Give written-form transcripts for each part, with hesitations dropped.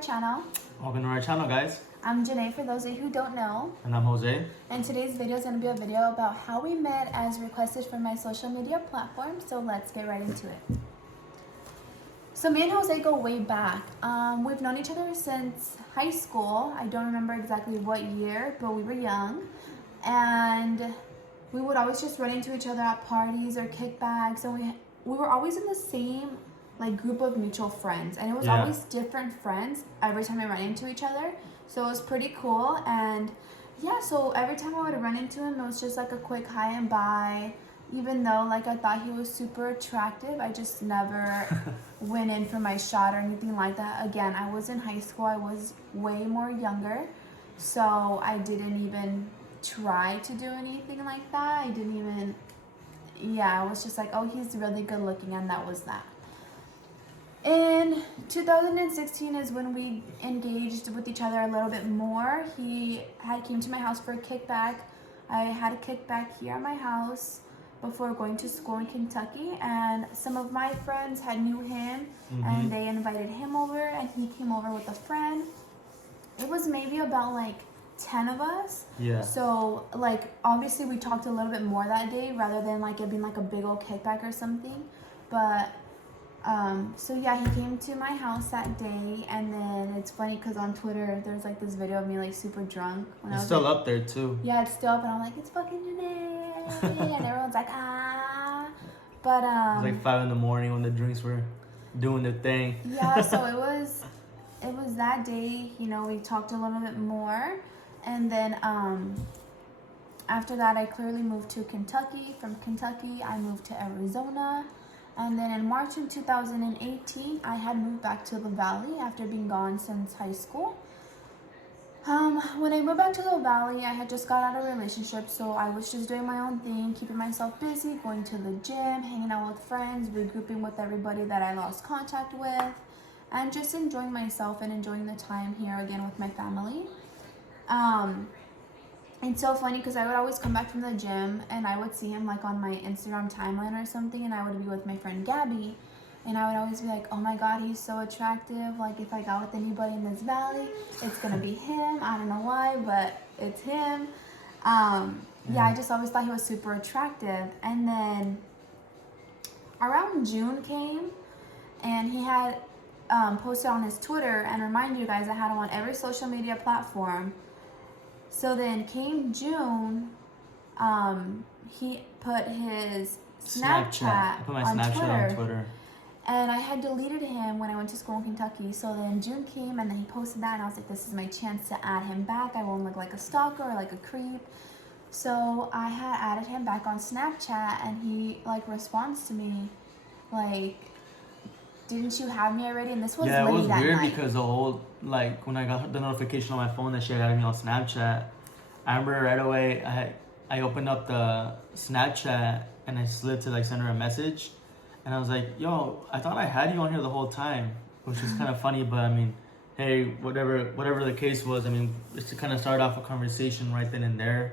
channel. Welcome to our channel, guys. I'm Janae, for those of you who don't know. And I'm Jose. And today's video is going to be a video about how we met as requested from my social media platform. So let's get right into it. So me and Jose go way back. We've known each other since high school. I don't remember exactly what year, but we were young. And we would always just run into each other at parties or kickbacks. And we were always in the same group of mutual friends, and it was always different friends every time I ran into each other, so it was pretty cool. And yeah, so every time I would run into him, it was just like a quick hi and bye. Even though I thought he was super attractive, I just never went in for my shot or anything like that. Again, I was in high school, I was way more younger, so I didn't even try to do anything like that. I didn't even, I was just like, oh, he's really good looking, and that was that. In 2016 is when we engaged with each other a little bit more. He had came to my house for a kickback. I had a kickback here at my house before going to school in Kentucky, and some of my friends had knew him, and they invited him over, and he came over with a friend. It was maybe about 10 of us. Yeah. So obviously we talked a little bit more that day rather than it being a big old kickback or something. But so yeah, he came to my house that day, and then it's funny because on Twitter there's this video of me super drunk. When it's still up there too. Yeah, it's still up, and I'm like, it's fucking Janae, and everyone's like, ah. But it was 5 a.m. when the drinks were doing their thing. Yeah, so it was that day. We talked a little bit more, and then after that I clearly moved to Kentucky. From Kentucky I moved to Arizona. And then in March of 2018, I had moved back to the Valley after being gone since high school. When I moved back to the Valley, I had just got out of a relationship, so I was just doing my own thing, keeping myself busy, going to the gym, hanging out with friends, regrouping with everybody that I lost contact with, and just enjoying myself and enjoying the time here again with my family. It's so funny because I would always come back from the gym and I would see him on my Instagram timeline or something, and I would be with my friend Gabby, and I would always be like, oh my god, he's so attractive. If I got with anybody in this valley, it's gonna be him. I don't know why, but it's him. Yeah, I just always thought he was super attractive. And then around June came, and he had posted on his Twitter, and remind you guys, I had him on every social media platform. So then came June, he put his Snapchat I put my Snapchat on Twitter. And I had deleted him when I went to school in Kentucky. So then June came, and then he posted that, and I was like, this is my chance to add him back. I won't look like a stalker or like a creep. So I had added him back on Snapchat, and he responds to me didn't you have me already? And this was late at night. Yeah, it was weird because the whole, when I got the notification on my phone that she had added me on Snapchat, I remember right away I opened up the Snapchat and I slid to send her a message, and I was like, yo, I thought I had you on here the whole time, which is kind of funny, but I mean, hey, whatever the case was, I mean, just to kind of start off a conversation right then and there.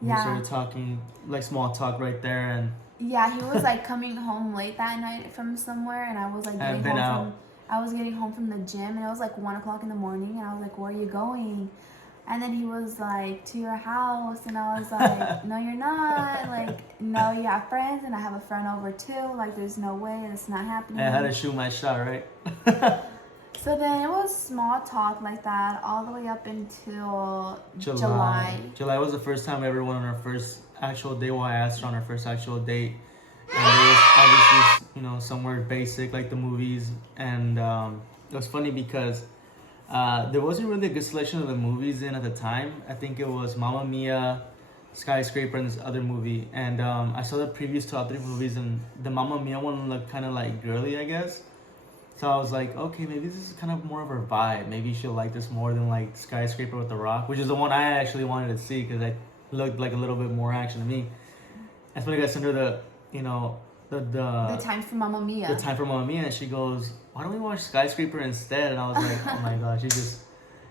Yeah. We started talking, small talk right there, and yeah, he was coming home late that night from somewhere, and I was getting home from the gym, and it was 1 o'clock in the morning, and I was like, where are you going? And then he was like, to your house, and I was like, no, you're not. No, you have friends, and I have a friend over too. There's no way, it's not happening. I had to shoot my shot, right? So then it was small talk like that all the way up until July. July was the first time we ever went on our first actual date. Well, I asked her on our first actual date, and it was obviously somewhere basic like the movies. And it was funny because there wasn't really a good selection of the movies in at the time. I think it was Mamma Mia, Skyscraper, and this other movie. And I saw the previews to all 3 movies, and the Mamma Mia one looked kind of girly, I guess. So I was like, okay, maybe this is kind of more of her vibe. Maybe she'll like this more than Skyscraper with The Rock, which is the one I actually wanted to see because it looked like a little bit more action to me. That's when I got sent her the time for Mamma Mia. The time for Mamma Mia, and she goes, why don't we watch Skyscraper instead? And I was like, oh my gosh,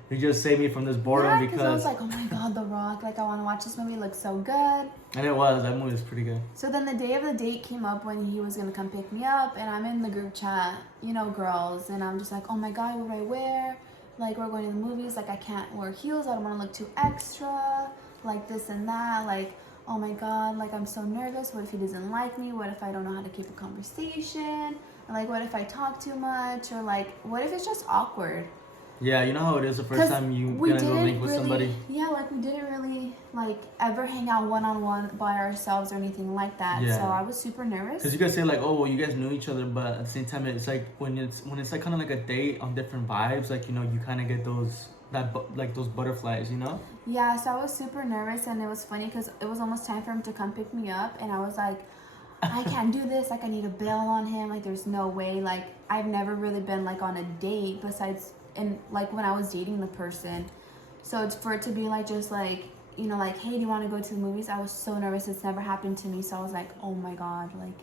you're he just saved me from this boredom because I was because. like, oh my god, The Rock, like I want to watch this movie. It looks so good. And it was, that movie was pretty good. So then the day of the date came up when he was gonna come pick me up, and I'm in the group chat, you know, girls, and I'm just like, oh my god, what do I wear? Like, we're going to the movies, like I can't wear heels, I don't want to look too extra, like this and that, like, oh my god, like I'm so nervous. What if he doesn't like me? What if I don't know how to keep a conversation? And like, what if I talk too much? Or like, what if it's just awkward? Yeah, you know how it is the first time you gonna go link with somebody. Yeah, like we didn't really like ever hang out one-on-one by ourselves or anything like that. Yeah. So I was super nervous. Because you guys say like, oh, well, you guys knew each other, but at the same time, it's like when it's like kind of like a date on different vibes. Like, you know, you kind of get those those butterflies, you know. Yeah, so I was super nervous, and it was funny because it was almost time for him to come pick me up, and I was like, I can't do this. Like, I need to bail on him. Like, there's no way. Like, I've never really been like on a date besides in like when I was dating the person. So it's for it to be like just like, you know, like, hey, do you want to go to the movies? I was so nervous. It's never happened to me. So I was like, oh my god, like.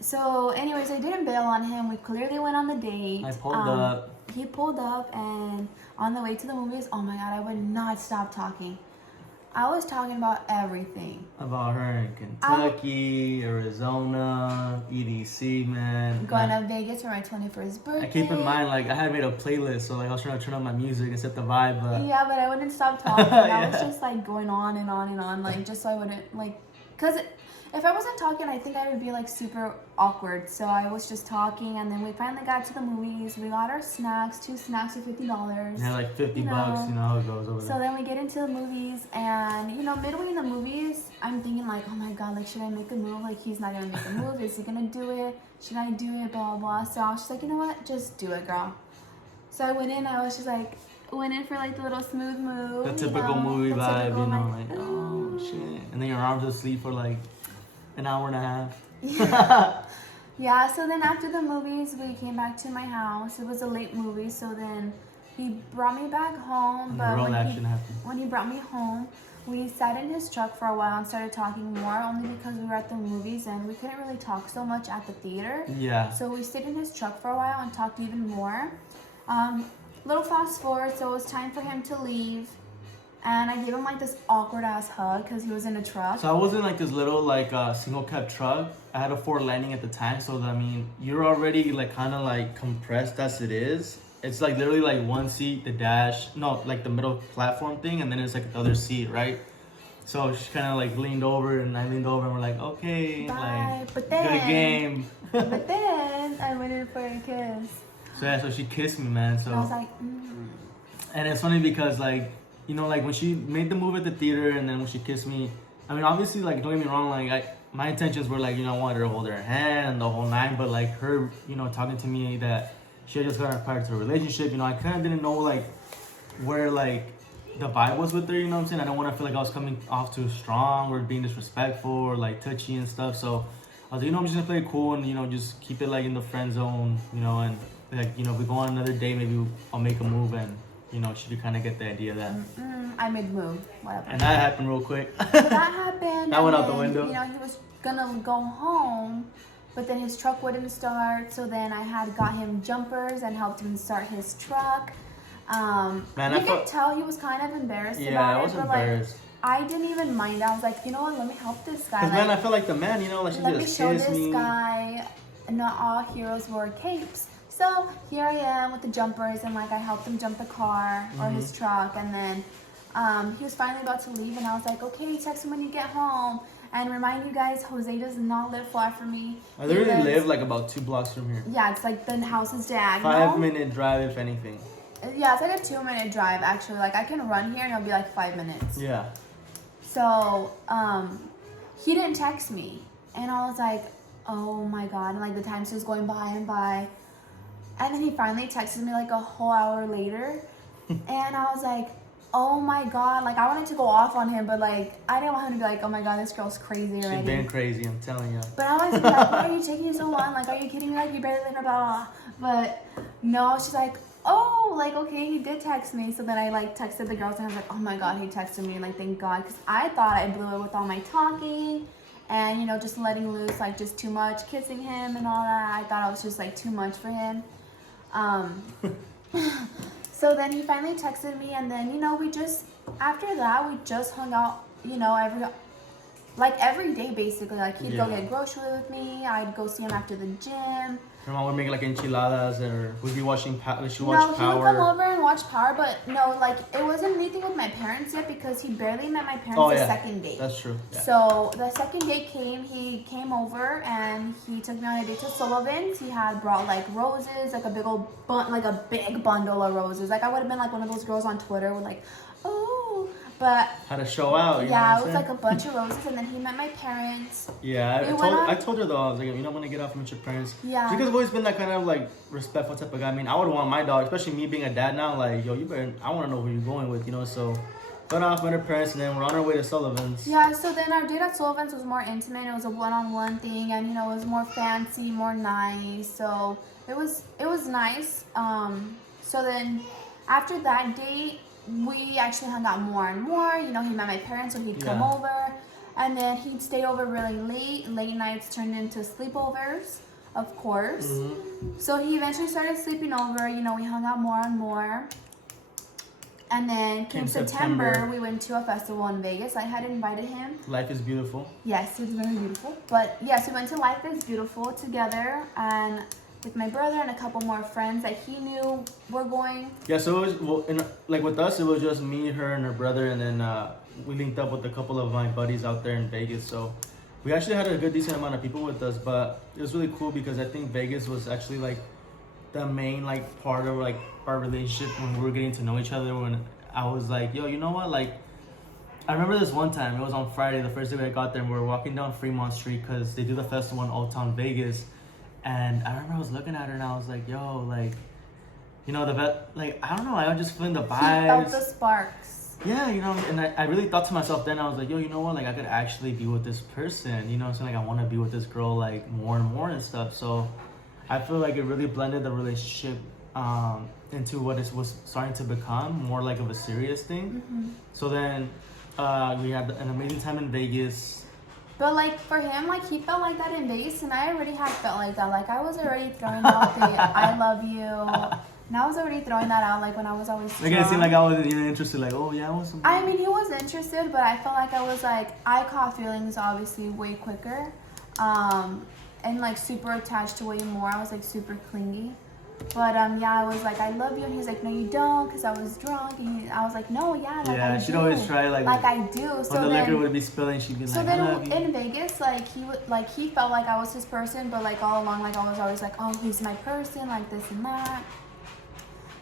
So anyways, I didn't bail on him. We clearly went on the date. I pulled up. He pulled up, and on the way to the movies, oh my god, I would not stop talking. I was talking about everything. About her in Kentucky, Arizona, EDC, man. Going to Vegas for my 21st birthday. I keep in mind, like, I had made a playlist, so like I was trying to turn on my music and set the vibe. Yeah, but I wouldn't stop talking. Yeah. I was just like going on and on and on, like just so I wouldn't like, cause if I wasn't talking, I think I would be like super awkward. So I was just talking, and then we finally got to the movies. We got our snacks, 2 snacks for $50. Yeah, like $50, you know how it goes over there. So then we get into the movies, and you know, midway in the movies, I'm thinking like, oh my god, like should I make a move? Like he's not gonna make a move. Is he gonna do it? Should I do it? Blah blah. So I was just like, you know what? Just do it, girl. So I went in. I was just like, went in for like the little smooth move. The typical movie vibe, you know, like oh shit, and then your arms asleep for like an hour and a half. Yeah, so then after the movies, we came back to my house. It was a late movie, so then he brought me back home. And but real action happened. when he brought me home, we sat in his truck for a while and started talking more, only because we were at the movies and we couldn't really talk so much at the theater. Yeah. So we stayed in his truck for a while and talked even more. Little fast forward, so it was time for him to leave. And I gave him like this awkward ass hug because he was in a truck. So I was in like this little like single cab truck. I had a Ford Lightning at the time, so I mean you're already like kind of like compressed as it is. It's like literally like one seat, the dash, no, like the middle platform thing, and then it's like the other seat, right? So she kind of like leaned over, and I leaned over, and we're like, okay, Bye. like But then, good game. but then I went in for a kiss. So yeah, so she kissed me, man. So And I was like, And it's funny because like, you know, like when she made the move at the theater and then when she kissed me, I mean, obviously, like, don't get me wrong, like, my intentions were like, you know, I wanted to hold her hand and the whole nine, but like her, you know, talking to me that she had just gotten prior to a relationship, you know, I kind of didn't know like where like the vibe was with her, you know what I'm saying? I don't want to feel like I was coming off too strong or being disrespectful or like touchy and stuff. So I was like, you know, I'm just gonna play it cool and, you know, just keep it like in the friend zone, you know, and like, you know, if we go on another day, maybe I'll make a move and, you know, she could kind of get the idea that. I made the move. Whatever. And that happened real quick. So that happened. That went out the then, window. You know, he was gonna go home, but then his truck wouldn't start. So then I had got him jumpers and helped him start his truck. Man, you could tell he was kind of embarrassed about it. Yeah, I was embarrassed. Like, I didn't even mind. I was like, you know what? Let me help this guy. Because, man, I feel like the man, you know, like she let me just show kissed this me. guy. Not all heroes wear capes. So here I am with the jumpers, and like I helped him jump the car or his truck, and then he was finally about to leave, and I was like, okay, text him when you get home. And remind you guys, Jose does not live far from me. I literally live like about 2 blocks from here. Yeah, it's like the house is diagonal. 5-minute drive, if anything. Yeah, it's like a 2-minute drive actually. Like I can run here and it'll be like 5 minutes. Yeah. So he didn't text me, and I was like, oh my god, and like the time was going by and by. And then he finally texted me like a whole hour later. And I was like, oh my god. Like, I wanted to go off on him, but like, I didn't want him to be like, oh my god, this girl's crazy already. She's been crazy, I'm telling you. But I wanted to be like, why are you taking so long? Like, are you kidding me? Like, you barely blah, blah, blah. But no, she's like, oh, like, okay, he did text me. So then I like texted the girls and I was like, oh my god, he texted me. Like, thank god. Because I thought I blew it with all my talking. And, you know, just letting loose, like, just too much, kissing him and all that. I thought I was just, like, too much for him. So then he finally texted me, and then, you know, after that, we just hung out, you know, every day basically. Like, he'd go get groceries with me, I'd go see him after the gym. Your mom would make like enchiladas, or would be watching Power. He would come over and watch Power, but no, like, it wasn't anything with my parents yet because he barely met my parents the second date. That's true. Yeah. So the second date he came over and he took me on a date to Sullivan's. He had brought like roses, like a big old big bundle of roses. Like, I would have been like one of those girls on Twitter with like, oh, but how to show out. You know it was like a bunch of roses, and then he met my parents. Yeah, I told her though, I was like, you don't want to get off with your parents. Yeah. Because I've always been that kind of like respectful type of guy. I mean, I would want my dog, especially me being a dad now, like, yo, I want to know who you're going with, you know, so got off with her parents, and then we're on our way to Sullivan's. Yeah, so then our date at Sullivan's was more intimate. It was a one-on-one thing, and, you know, it was more fancy, more nice, so it was nice. So then after that date, we actually hung out more and more. You know, he met my parents, so he'd come over. And then he'd stay over really late. Late nights turned into sleepovers, of course. Mm-hmm. So he eventually started sleeping over. You know, we hung out more and more. And then came September, we went to a festival in Vegas. I had invited him. Life is Beautiful. Yes, it's very beautiful. But yes, we went to Life is Beautiful together, and with my brother and a couple more friends that he knew were going. Yeah, so it was, like with us, it was just me, her, and her brother, and then we linked up with a couple of my buddies out there in Vegas. So we actually had a good, decent amount of people with us, but it was really cool because I think Vegas was actually like the main like part of like our relationship when we were getting to know each other. When I was like, yo, you know what, like, I remember this one time, it was on Friday, the first day I got there, and we were walking down Fremont Street because they do the festival in Old Town Vegas. And I remember I was looking at her and I was like, yo, like, you know, like, I don't know, I was just feeling the vibes. He felt the sparks. Yeah, you know, and I really thought to myself then, I was like, yo, you know what, like, I could actually be with this person, you know, so like, I want to be with this girl, like, more and more and stuff. So I feel like it really blended the relationship into what it was starting to become, more like of a serious thing. Mm-hmm. So then we had an amazing time in Vegas. But, like, for him, like, he felt like that in Vegas, and I already had felt like that. Like, I was already throwing out the I love you. And I was already throwing that out, like, when I was always drunk. Like, it seemed like I wasn't even interested. Like, oh, yeah, I was. I mean, he was interested, but I felt like I was, like, I caught feelings, obviously, way quicker. And, like, super attached to way more. I was, like, super clingy. But, yeah, I was like, I love you. And he's like, no, you don't, because I was drunk. And I was like, no, yeah, like, I do. She'd always try, like I do. So when the liquor would be spilling, she'd be like, I love you. In Vegas, like, he felt like I was his person, but, like, all along, like, I was always like, oh, he's my person, like, this and that.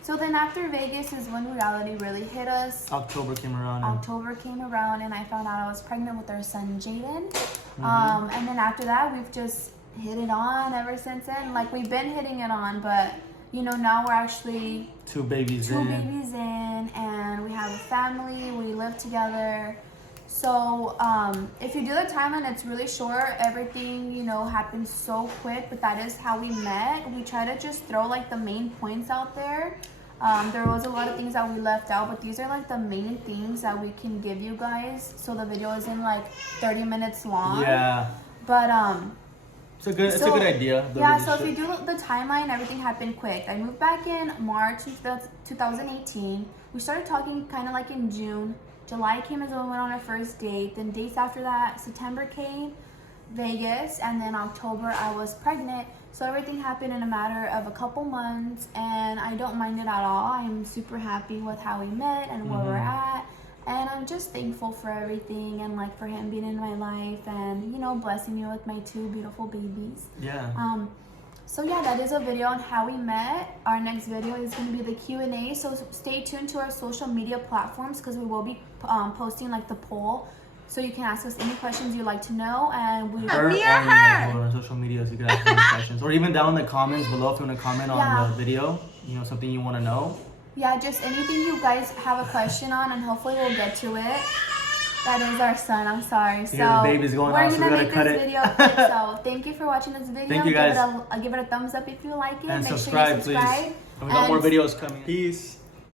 So then after Vegas is when reality really hit us. October came around, and I found out I was pregnant with our son, Jaden. Mm-hmm. And then after that, we've just hit it on ever since then. Like, we've been hitting it on, but, you know, now we're actually two babies in, and we have a family, we live together. So if you do the timeline, it's really short. Everything, you know, happens so quick, but that is how we met. We try to just throw, like, the main points out there. There was a lot of things that we left out, but these are, like, the main things that we can give you guys, so the video isn't, like, 30 minutes long. Yeah. But it's a good idea. Yeah, so if you do the timeline, everything happened quick. I moved back in March 2018. We started talking kind of like in June. July came as when we went on our first date. Then dates after that, September came, Vegas, and then October I was pregnant. So everything happened in a matter of a couple months, and I don't mind it at all. I'm super happy with how we met and where we're at. And I'm just thankful for everything, and, like, for him being in my life and, you know, blessing me with my two beautiful babies. Yeah. So yeah, that is a video on how we met. Our next video is going to be the Q&A. So stay tuned to our social media platforms, because we will be posting, like, the poll. So you can ask us any questions you'd like to know, and we on our social media, so you can ask any questions, or even down in the comments below if you want to comment on the video. You know, something you want to know. Yeah, just anything you guys have a question on, and hopefully we'll get to it. That is our son. I'm sorry. So the baby's going on, so we gotta cut it. Video quick. So thank you for watching this video. Thank you guys. Give it a thumbs up if you like it. And Make subscribe, sure you subscribe. please. And we got more videos coming. Peace.